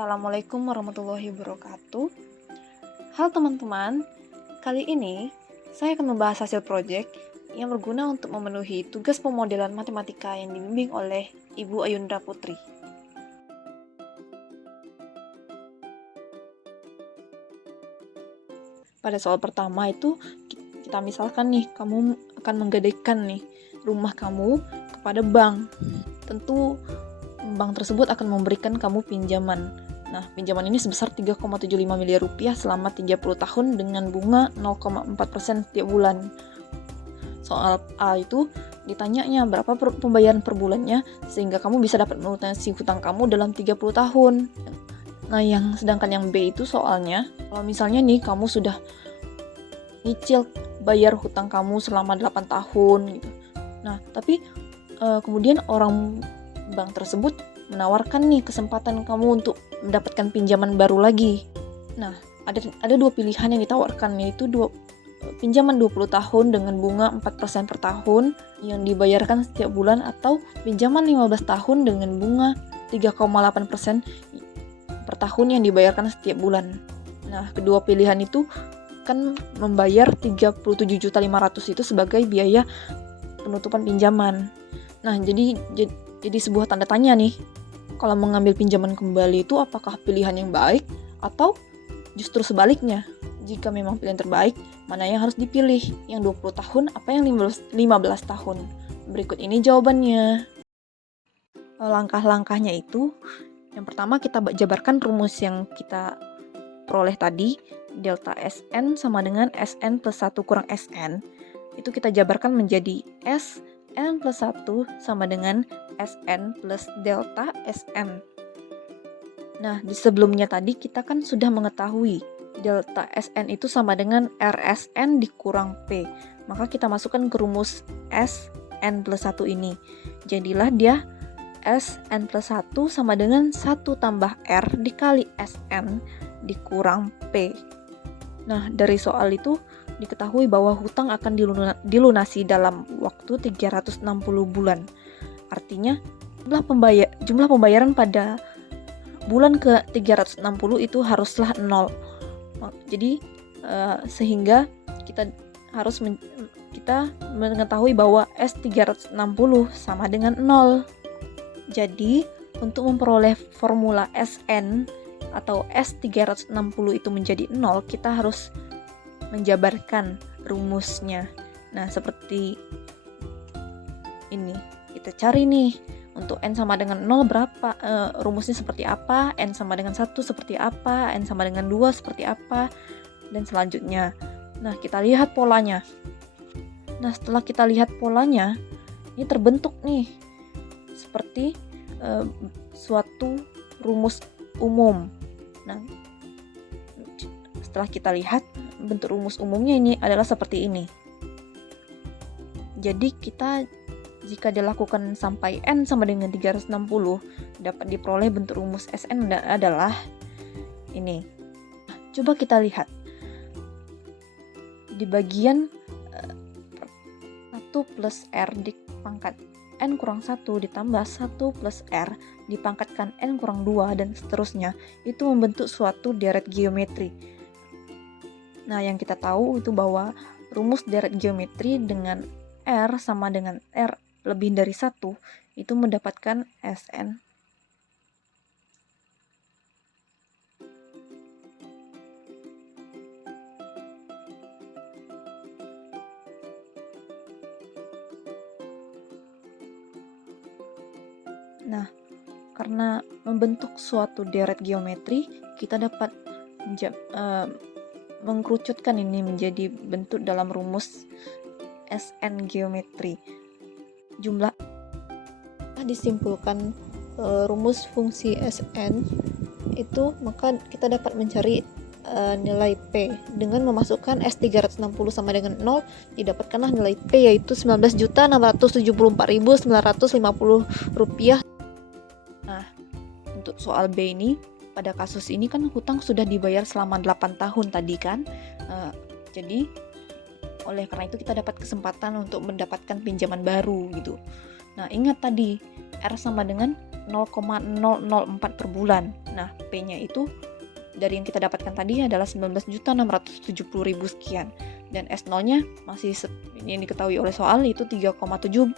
Assalamualaikum warahmatullahi wabarakatuh. Halo teman-teman, kali ini saya akan membahas hasil proyek yang berguna untuk memenuhi tugas pemodelan matematika yang dibimbing oleh Ibu Ayunda Putri. Pada soal pertama itu kita misalkan nih, kamu akan menggadaikan nih rumah kamu kepada bank. Tentu bank tersebut akan memberikan kamu pinjaman. Nah, pinjaman ini sebesar 3,75 miliar rupiah selama 30 tahun dengan bunga 0,4% setiap bulan. Soal A itu ditanyanya berapa pembayaran per bulannya sehingga kamu bisa dapat melunasi hutang kamu dalam 30 tahun. Nah, sedangkan yang B itu soalnya, kalau misalnya nih kamu sudah nyicil bayar hutang kamu selama 8 tahun gitu. Nah, tapi kemudian orang bank tersebut menawarkan nih kesempatan kamu untuk mendapatkan pinjaman baru lagi. Nah, ada dua pilihan yang ditawarkan, yaitu pinjaman 20 tahun dengan bunga 4% per tahun yang dibayarkan setiap bulan, atau pinjaman 15 tahun dengan bunga 3,8% per tahun yang dibayarkan setiap bulan. Nah, kedua pilihan itu kan membayar 37.500.000 itu sebagai biaya penutupan pinjaman. Nah, jadi sebuah tanda tanya nih, kalau mengambil pinjaman kembali itu apakah pilihan yang baik atau justru sebaliknya? Jika memang pilihan terbaik, mana yang harus dipilih? Yang 20 tahun apa yang 15 tahun? Berikut ini jawabannya. Langkah-langkahnya itu, yang pertama kita jabarkan rumus yang kita peroleh tadi, delta Sn sama dengan Sn plus 1 kurang Sn. Itu kita jabarkan menjadi Sn plus 1 sama dengan Sn plus delta Sn. Nah, di sebelumnya tadi kita kan sudah mengetahui delta Sn itu sama dengan Rsn dikurang P. Maka kita masukkan ke rumus Sn plus 1 ini. Jadilah dia Sn plus 1 sama dengan 1 tambah R dikali Sn dikurang P. Nah, dari soal itu diketahui bahwa hutang akan dilunasi dalam waktu 360 bulan. Artinya, jumlah pembayaran pada bulan ke 360 itu haruslah 0. Jadi, sehingga kita mengetahui bahwa S360 sama dengan 0. Jadi, untuk memperoleh formula Sn atau S360 itu menjadi 0, kita harus menjabarkan rumusnya. Nah, seperti ini. Kita cari nih, untuk N sama dengan 0 berapa, rumusnya seperti apa, N sama dengan 1 seperti apa, N sama dengan 2 seperti apa, dan selanjutnya. Nah, kita lihat polanya. Nah, setelah kita lihat polanya, ini terbentuk nih seperti suatu rumus umum. Nah, setelah kita lihat bentuk rumus umumnya ini adalah seperti ini. Jadi jika dilakukan sampai N sama dengan 360, dapat diperoleh bentuk rumus Sn adalah ini. Coba kita lihat. Di bagian 1 plus R dipangkat N kurang 1 ditambah 1 plus R dipangkatkan N kurang 2 dan seterusnya, itu membentuk suatu deret geometri. Nah, yang kita tahu itu bahwa rumus deret geometri dengan R sama dengan R lebih dari 1 itu mendapatkan Sn. Nah, karena membentuk suatu deret geometri, kita dapat mengkerucutkan ini menjadi bentuk dalam rumus Sn geometri. Jumlah disimpulkan rumus fungsi Sn itu, maka kita dapat mencari nilai P dengan memasukkan S360 sama dengan 0, didapatkanlah nilai P yaitu 19.674.950 rupiah. Nah, untuk soal B ini, pada kasus ini kan hutang sudah dibayar selama 8 tahun tadi kan. Jadi oleh karena itu kita dapat kesempatan untuk mendapatkan pinjaman baru gitu. Nah, ingat tadi R sama dengan 0,004 per bulan. Nah, P-nya itu dari yang kita dapatkan tadi adalah 19.670.000 sekian. Dan S0-nya masih yang diketahui oleh soal itu 3,75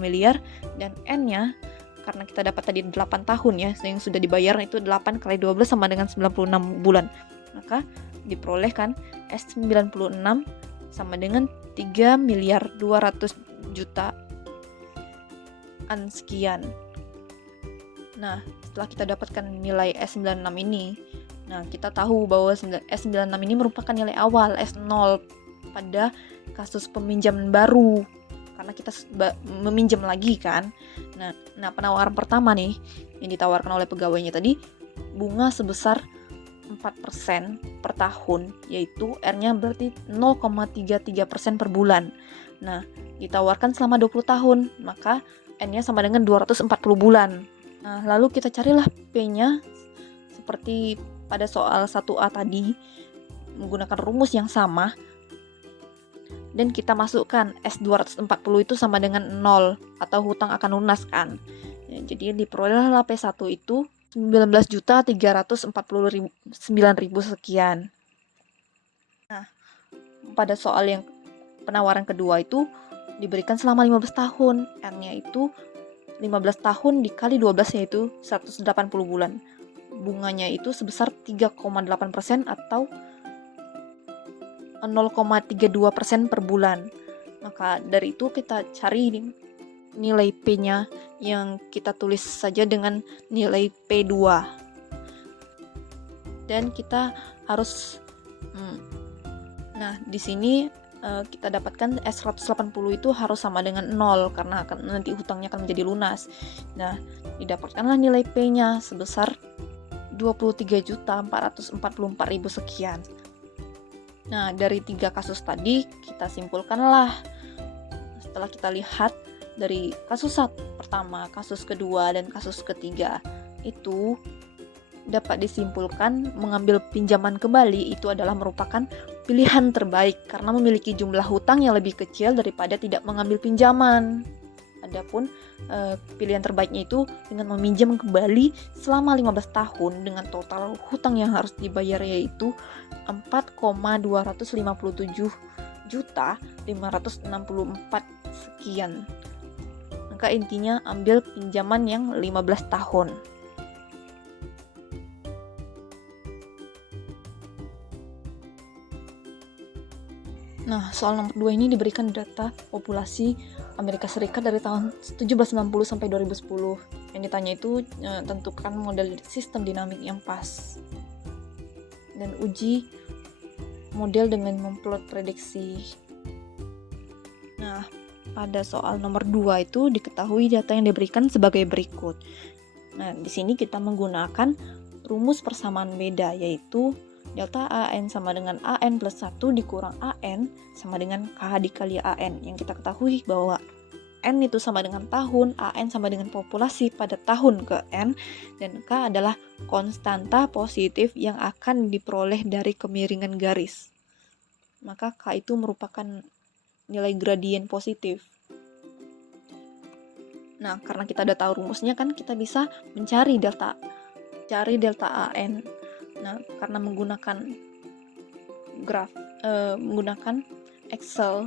miliar, dan N-nya karena kita dapat tadi 8 tahun ya, yang sudah dibayar itu 8 kali 12 sama dengan 96 bulan. Maka diperolehkan S96 sama dengan 3 miliar 200 jutaan sekian. Nah, setelah kita dapatkan nilai S96 ini, nah kita tahu bahwa S96 ini merupakan nilai awal S0 pada kasus peminjaman baru, karena kita meminjam lagi kan. Nah, penawaran pertama nih yang ditawarkan oleh pegawainya tadi, bunga sebesar 4% per tahun, yaitu R-nya berarti 0,33% per bulan. Nah, ditawarkan selama 20 tahun, maka N-nya sama dengan 240 bulan. Nah, lalu kita carilah P-nya seperti pada soal 1A tadi, menggunakan rumus yang sama, dan kita masukkan S240 itu sama dengan 0 atau hutang akan lunas kan. Ya, jadi diperolehlah P1 itu 19.349.000 sekian. Nah, pada soal yang penawaran kedua itu diberikan selama 15 tahun. N-nya itu 15 tahun dikali 12 yaitu 180 bulan. Bunganya itu sebesar 3,8% atau 0,32% per bulan. Maka dari itu kita cari nilai P-nya yang kita tulis saja dengan nilai P2. Dan kita harus nah, di sini kita dapatkan S180 itu harus sama dengan 0 karena nanti hutangnya akan menjadi lunas. Nah, didapatkanlah nilai P-nya sebesar 23.444.000 sekian. Nah, dari 3 kasus tadi kita simpulkanlah. Setelah kita lihat dari kasus pertama, kasus kedua, dan kasus ketiga, itu dapat disimpulkan mengambil pinjaman kembali itu adalah merupakan pilihan terbaik karena memiliki jumlah hutang yang lebih kecil daripada tidak mengambil pinjaman. Adapun pilihan terbaiknya itu dengan meminjam kembali selama 15 tahun dengan total hutang yang harus dibayar yaitu 4,257.564 sekian. Maka intinya ambil pinjaman yang 15 tahun. Nah, soal nomor 2 ini diberikan data populasi Amerika Serikat dari tahun 1790 sampai 2010. Yang ditanya itu tentukan model sistem dinamik yang pas. Dan uji model dengan memplot prediksi. Nah, pada soal nomor 2 itu diketahui data yang diberikan sebagai berikut. Nah, di sini kita menggunakan rumus persamaan beda, yaitu delta AN sama dengan AN plus 1 dikurang AN sama dengan K dikali AN. Yang kita ketahui bahwa N itu sama dengan tahun, AN sama dengan populasi pada tahun ke N, dan K adalah konstanta positif yang akan diperoleh dari kemiringan garis. Maka K itu merupakan nilai gradien positif. Nah, karena kita udah tahu rumusnya kan, kita bisa mencari delta AN. Nah, karena menggunakan menggunakan Excel,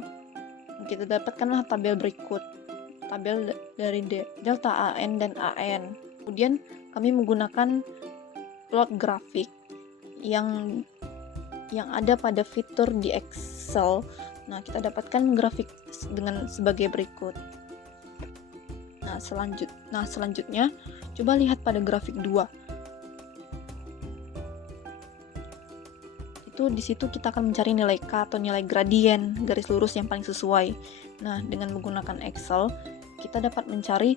kita dapatkanlah tabel berikut. Tabel dari delta AN dan AN. Kemudian kami menggunakan plot grafik yang ada pada fitur di Excel. Nah, kita dapatkan grafik dengan sebagai berikut. Nah, selanjutnya coba lihat pada grafik 2. Itu di situ kita akan mencari nilai K atau nilai gradien garis lurus yang paling sesuai. Nah, dengan menggunakan Excel, kita dapat mencari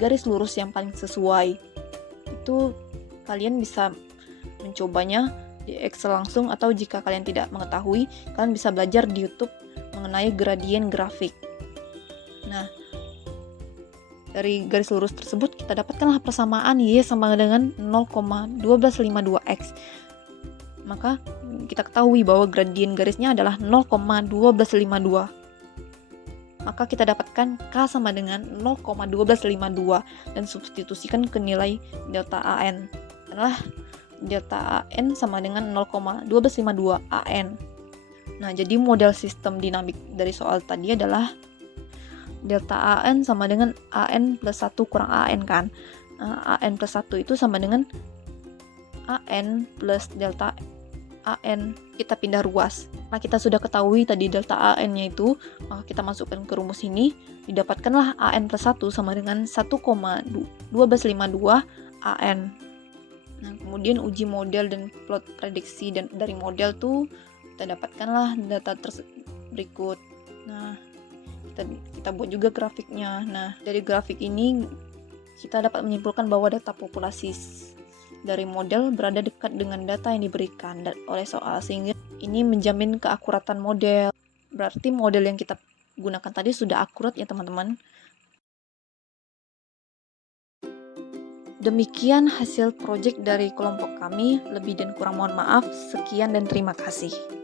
garis lurus yang paling sesuai. Itu kalian bisa mencobanya di Excel langsung, atau jika kalian tidak mengetahui, kalian bisa belajar di YouTube mengenai gradien grafik. Nah, dari garis lurus tersebut kita dapatkanlah persamaan Y sama dengan 0,1252X. Maka kita ketahui bahwa gradien garisnya adalah 0,1252. maka kita dapatkan K sama dengan 0,1252 dan substitusikan ke nilai delta AN. Adalah delta AN sama dengan 0,1252 AN. Nah, jadi model sistem dinamik dari soal tadi adalah delta AN sama dengan AN plus 1 kurang AN kan. Nah, AN plus 1 itu sama dengan AN plus delta AN, kita pindah ruas. Nah, kita sudah ketahui tadi delta AN-nya itu, maka kita masukkan ke rumus ini, didapatkanlah AN plus 1 sama dengan 1,1252 AN. Nah, kemudian uji model dan plot prediksi dan dari model tuh kita dapatkanlah data berikut. Nah, kita buat juga grafiknya. Nah, dari grafik ini kita dapat menyimpulkan bahwa data populasi dari model berada dekat dengan data yang diberikan oleh soal, sehingga ini menjamin keakuratan model. Berarti model yang kita gunakan tadi sudah akurat ya teman-teman. Demikian hasil proyek dari kelompok kami. Lebih dan kurang mohon maaf. Sekian dan terima kasih.